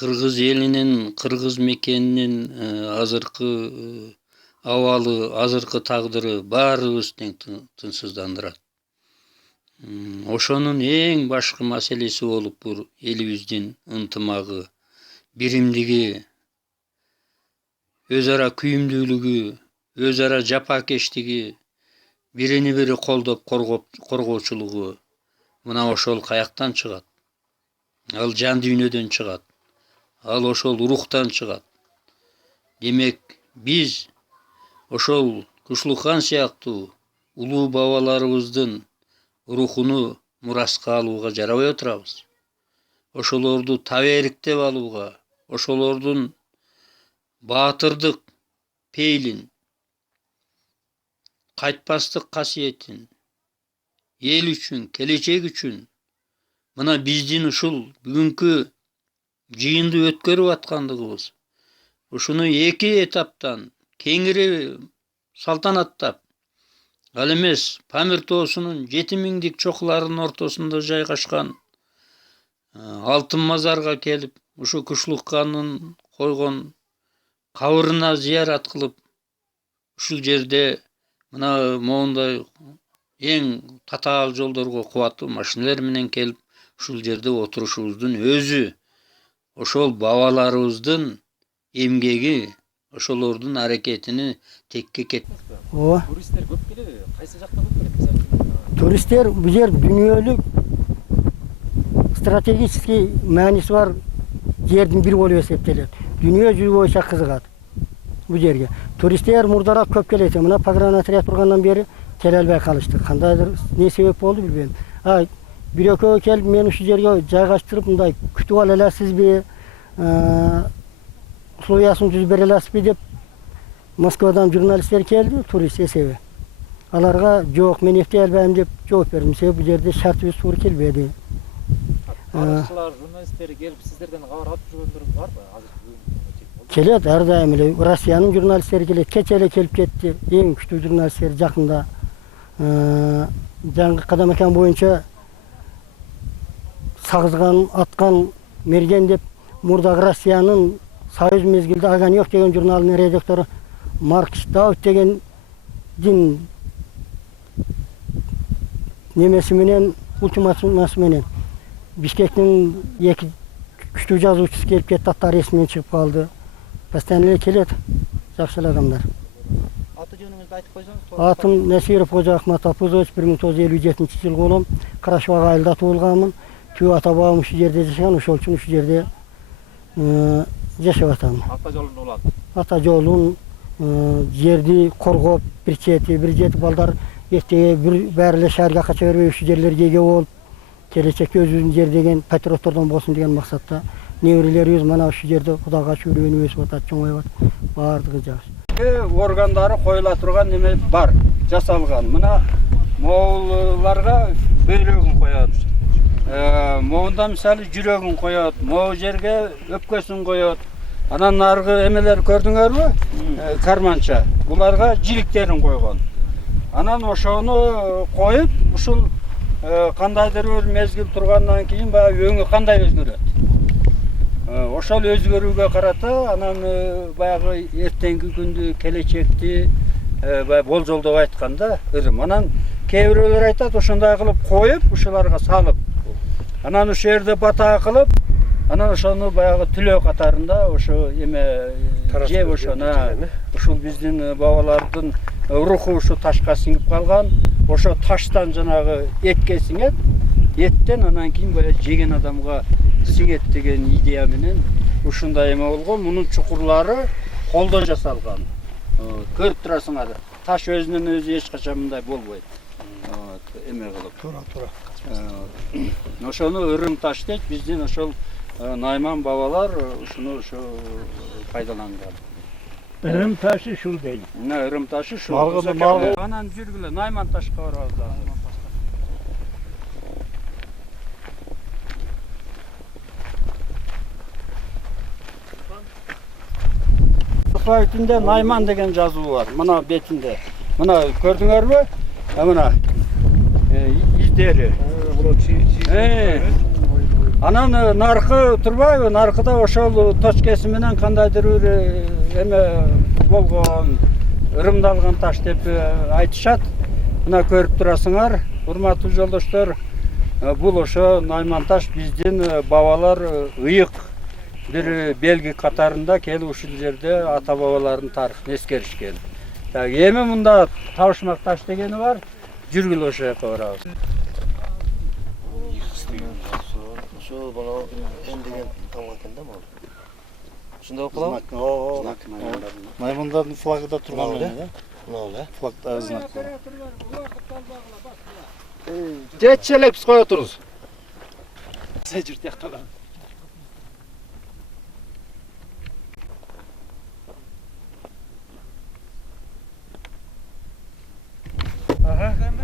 Кыргыз элинин, кыргыз мекенинин азыркы абалы, азыркы тагдыры баарыбыз тең тынчсыздандырат. Ошонун эң башкы маселеси болуп бур элибиздин ынтымагы, биримдиги, өз ара күйүмдүүлүгү, өз ара жапакештиги, бирини бири колдоп коргоочулугу. Мына ошол каяктан чыгат? Ал жан дүйнөдөн чыгат. Ал ошол рухтан чыгат. Демек, биз ошол Кушлук-хан сыяктуу улуу бабаларыбыздын рухуну мураска алууга жарабай отурабыз. Ошолорду табериктеп алууга, ошолордун баатырдык пейлин, кайтпастык касиетин, эл үчүн, келечек үчүн мына биздин ушул бүгүнкү жыйынды өткөрүп аткандыгыбыз, ушуну эки этаптан кеңири салтанаттап, ал эмес Памир тоосунун 7000 чокуларынын ортосунда жайгашкан алтын мазарга келип, ушу Кушлук-хандын койгон кабырына зыярат кылып, ушул жерде мына моундай эң татаал жолдорго кубаттуу машиналар менен келип, ушул жерде отурушубуздун өзү ошол бабаларыбыздын эмгеги, ошолордун аракетини текке кетти. Туристтер көп келеби? Кайсы жактан көп келет? Туристтер бул жер дүйнөлүк стратегический мааниси бар жердин бири болуп эсептелет. Дүйнө жүзү боюнча кызыгат бул жерге. Туристтер мурдараак көп келет. Мына погранотряд тургандан бери келе албай калышты. Кандайдыр не себеп болду билбейм. Бир экөө келип мени ушул жерге жайгаштырып, мындай күтүп ала аласызбы? Условиясын түзүп бере аласызбы деп Москвадан журналисттер келди, турист эсеби. Аларга жок, мен эптей албайм деп жооп бердим. Себеби бул жерде шартыбыз туура келбеди. Тарыхчылар, журналисттер келип сиздерден кабар алып жүргөндөр барбы? Азыр келет, ар дайым эле Россиянын журналисттери келет. Кече эле келип кетти. Эң күчтүү журналисттер жакында. Жаңы кадамакан боюнча сагызган, аткан, мерген деп мурдагы Россиянын Союз мезгилде Огонёк деген журналынын редактору Маркс Даут деген немеси менен, ультиматумасы менен Бишкектин эки күчтүү жазуучусу келип кетти, аттары эсимден чыгып калды. Постоянно эле келет, жакшы адамдар. Аты жөнүңүздү айтып койсоңуз? Атым Насиров Кожа Ахмат Апузович, 1957-жылы болом. Карашбак айылда туулганмын. Түбү ата бабам ушул жерде жашаган, ошол үчүн ушул жерде жашап атам. Ата жолун улат. Ата жолун, жерди коргоп, бир чети балдар эртеге баары эле шаарга кача бербей ушул жерлерге ээ болуп, келечекте өзүбүздүн жер деген патриоттордон болсун деген максатта неберелерибиз мана ушул жерде Кудайга шүгүрөнүп өсүп атат, чоңоюп атат. Баардыгы жакшы. Органдары коюла турган неме бар, жасалган. Мына моуларга бөйрөгүн коет. Моунда мисалы жүрөгүн коет, могу жерге өпкөсүн коет. Анан наркы эмелер көрдүңөрбү? Карманча. Буларга жиликтерин койгон. Анан ошону коюп, ушул кандайдыр бир мезгил тургандан кийин баягы өңү кандай өзгөрөт. Ошол өзгөрүүгө карата анан баягы эртеңки күндү, келечекти баягы болжолдоп айтканда өзүм. Анан кээ бирөөлөр айтат, ошондой кылып коюп, ушуларга салып, анан ушул жерде бата кылып, анан ошону баягы түлөө катарында ошо эме жеп ошону ушул биздин бабалардын руху ушу ташка сиңип калган. Ошо таштан жанагы этке сиңет, эттен анан кийин баягы жеген адамга сиңет деген идея менен ушундай эме болгон. Мунун чукурлары колдон жасалган. Көрүп турасыңар, таш өзүнөн өзү эч качан мындай болбойт. Эме кылып. Туура. Ошону ырым таш дейт, биздин ошол Найман бабалар ушуну ошо пайдаланган. Ырым ташы шул дейт. Мына ырым ташы шул. Анан жүргүлө Найман ташка барабыз. Ütünde Nayman деген жазуу бар. Мына бетинде. Мына көрдүңөрбү? Мына издери. Анан наркы турбайбы? Наркыда ошол точкеси менен кандайдыр бир эме болгон, ырымдалган таш деп айтышат. Мына көрүп турасыңар, урматтуу жолдоштор, бул ошо Найманташ биздин бабалар ыйык бир белги катарында келип ушул жерде ата бабалардын тарыхын эскеришкен. Эми мында Табышмак таш дегени бар. Жүргүлө ошол жака барабыз. Şu bana en деген tam ekan da bu. Şunda okulam. Maymunların flagı da turgan öyle. Ne öyle? Flagda znak. Geççelek biz koya otururuz. Securt yaktalan.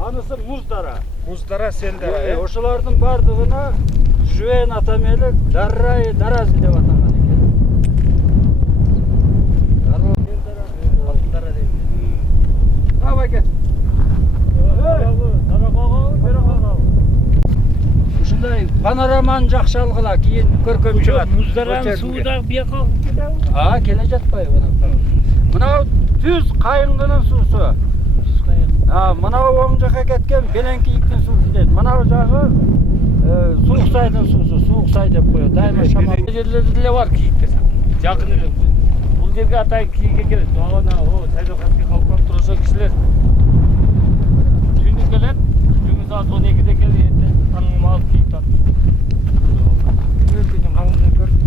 Анысы Муздара. Muzdara selde. Ошолордун бардыгына Жуен атамелик Даррай Дарази деп атаган экен. Алтындара дейм. Абаке. Ушундай панораманы жакшы алгыла, кийин көркөм чыгат. Muzdaranın suyu da bir yaka gidiyor. Келе жатпайбы мына. Мына түз кайыңдынын суусу. Мынау оң жака кеткен Беленкийиктин суусу дейт. Мынау жагы Сууксайдын суусу, Сууксай деп коет. Дайыма шамал Jерлerde de var kiyikler. Yakın öyle. Bu жерге атайын кийikке келет. Ана о Сайдокатка калкан турушо кишилер. Түнү келет. Түнү саат 12'de келет. Таңым алып кийик тартып. Өлкөнүн каңында көрдүм.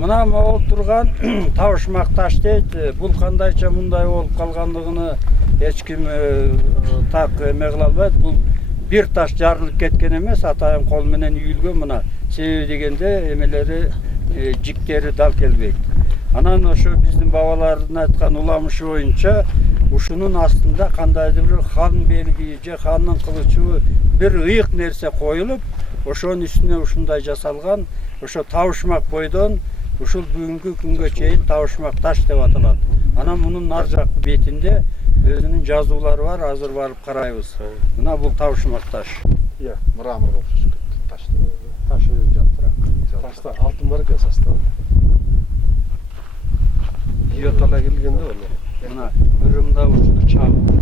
Мына могул турган Табышмак таш дейт. Бул кандайча мындай болуп калгандыгыны эч ким так эме кыла албайт. Бул бир таш жарылып кеткен эмес, атайын кол менен үйүлгөн мына. Себеби дегенде эмелери жиктери дал келбейт. Анан ошо биздин бабалардын айткан уламышы боюнча ушунун астында кандайдыр бир хан белги же хандын кылычы бир ыйык нерсе коюлуп, ошонун үстүнө ушундай жасалган. Ошо Табышмак бойдон ушул бүгүнкү күнгө чейин Табышмак таш деп аталат. Анан мунун нар жак бетинде өзүнүн жазуулары бар, азыр барып карайбыз. Мына бул Табышмак таш. Ya, mramor okşuş taş. Taş өзү жалтырак. Taşta altın var ya sasta. Yotala gelgende öyle. Мына ырымда ушуну чабып.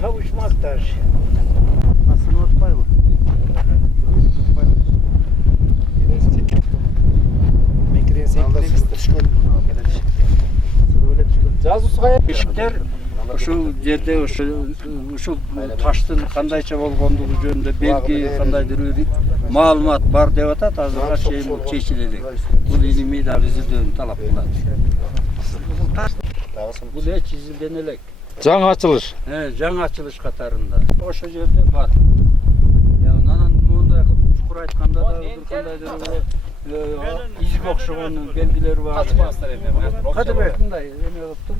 Kavuşmak taşı. Aslında unutmayın mı? Alda siz düşkün buna gelir. Öyle düşkün. Жазусы кая? Ишиктер ушул жерде ушул таштын кандайча болгондугу жөнүндө белги кандайдыр бир маалымат бар деп атат. Азырга чейин бул чечиле элек. Бул илимий дагы изилдөөнү талап кылат. Бул эч изилдене элек. Жаңы ачылыш. Жаңы ачылыш катарында. Ошол жерде бар. Анан мындай кылып чукур айтканда да бир кандайдыр изге окшогон белгилери бар. Кадырбек мындай эме кылып тур.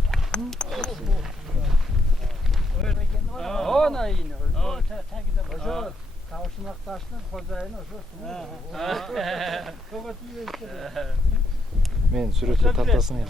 Она ине. Ошо Табышмак таштын кожайыны ошо. Men сүрөтчү тартасын ya.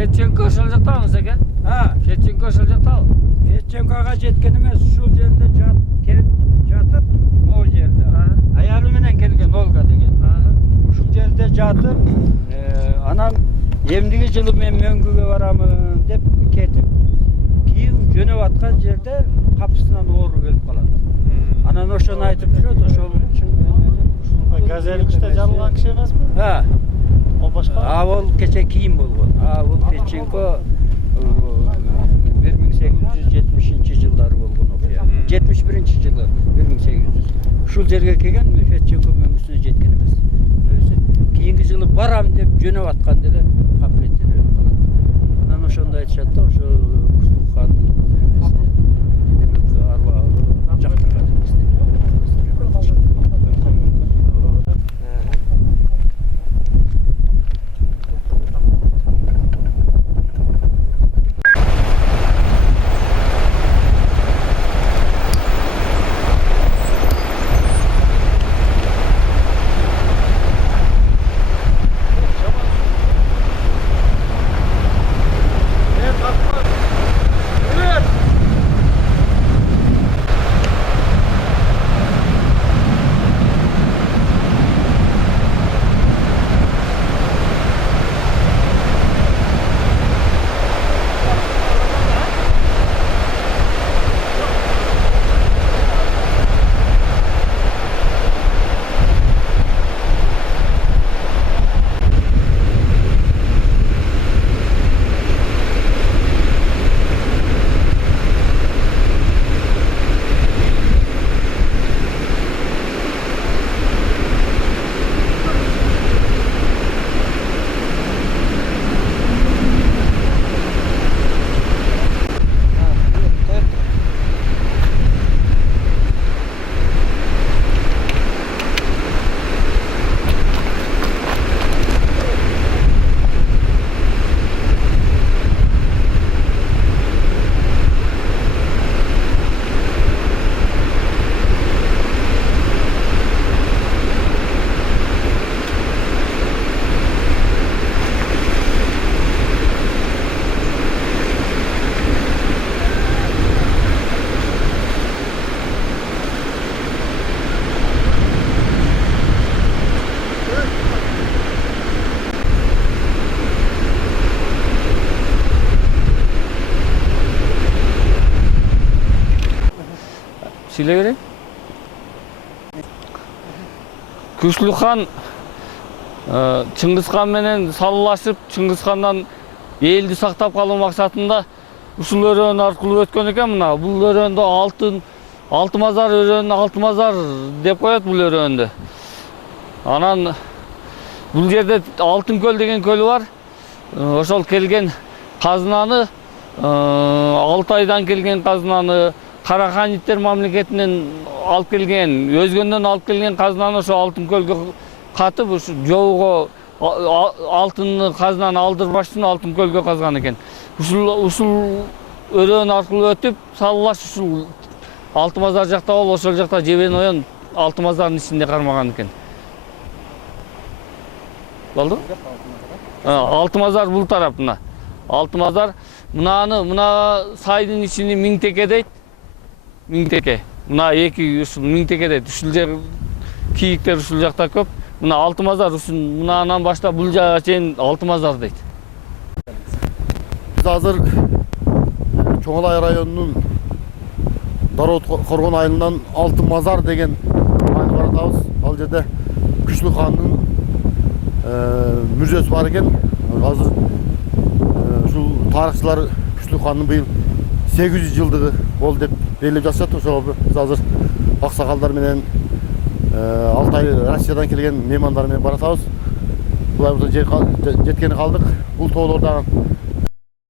Федченко ошол жактабы экен? Ha, Федченко ошол жактабы? Fetchenko'ga jetken emas, şu yerde jatıp, o yerde. Ayarı menen kelgen Olga degen. Şu yerde jatıp, anam emdigi жылы men Möngüge baramın dep ketip, kiyin jönöp atkan yerde kapısından oğru gelip kalat. Anan oşonu aytıp жүрөт, ошол үчүn Gazel kışta janılgan kişi emas mı? Ha, O başka. Avol keche kiyim bolgon. Avol Fetchenko 1870 жылдары болгон окуя. 71 жылы 1800. Ушул жерге келген Fetchenko мөңгүсүнө жеткен эмес. Өзү. Кийинки жылы барам деп жөнөп атканда эле капилеттен өлүп калат. Анан ошондо айтышат да, ошо Кушлукхандын эмеси демек арбагы жактырган эмес деп. Söyle vereyim. Kuşlukhan Чыңгызхан менен саллашып, Чыңгызхандан элди сактап калуу максатында ушул өрөөн аркылуу өткөн экен. Мына бул өрөөндө Алтымазар өрөөнүн Алтымазар деп коет бул өрөөндө. Анан бул жерде Алтын көл деген көл бар. Ошол келген казынаны, Алтайдан келген казынаны, Караханиттер мамлекетинен алып келген, өзгөндөн алып келген казынаны ошо Алтын көлгө катып, ушу жоого алтынны казынаны алдырбаш үчүн Алтын көлгө казган экен. Ушул өрөөн аркылуу өтүп, саллаш ушул Алтымазар жакта болуп, ошол жакта Жебен оyon Алтымазардын ичинде кармаган экен. Болду? Алтымазар бул тарапына. Алтымазар мына сайдын ичини Миңтеке дейт. Миңтеке. Мына эки ушул Миңтеке дейт. Ушул жер кийиктер ушул жакта көп. Мына Алтымазар ушул мынанан баштап бул жака чейин Алтымазар дейт. Биз азыр Чоңолай районунун Дароот Коргон айылынан Алтымазар деген айылга баратабыз. Ал жерде Күчлүкхандын мүрзөсү бар экен. Азыр ушул тарыхчылар Күчлүкхандын быйыл 800 жылдыгы болду деп белгилеп жатышат. Ошого биз азыр аксакалдар менен Алтай Россиядан келген меймандар менен баратабыз. Булай жеткени калдык. Бул тоолор дагы